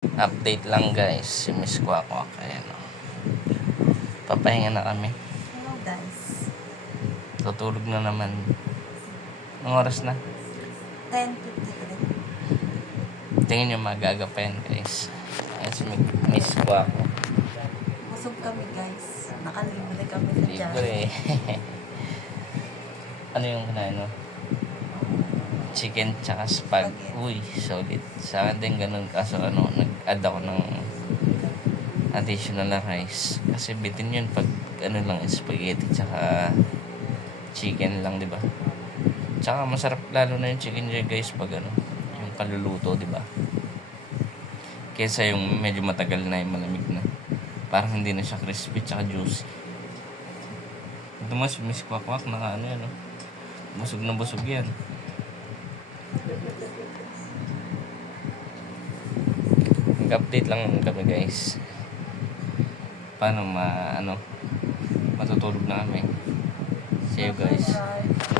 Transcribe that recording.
Update lang guys, si Miss Kwakwak. Ayan o. Papahinga na kami. Hello guys. Tutulog na naman. Anong oras na? 10:53. Tingin nyo magaga pa yan guys. Ayan si Miss Kwakwak. Busog kami guys. Nakalibre kami sa dyan. Libre. Ano yung kinain mo? Chicken tsaka spag. Uy, solid. Sa akin din ganun. Kaso nag-add ako ng additional na rice. Kasi bitin yun pag lang, spaghetti tsaka chicken lang, di ba? Tsaka masarap lalo na yung chicken dyan guys pag yung kaluluto, di ba? Kesa yung medyo matagal na yung malamig na. Parang hindi na siya crispy tsaka juicy. Ito mas Miss Kwakwak na yan, no? Busog na busog yan. Nag-update lang naman kami guys. Paano matutulog na kami. See you guys. Bye.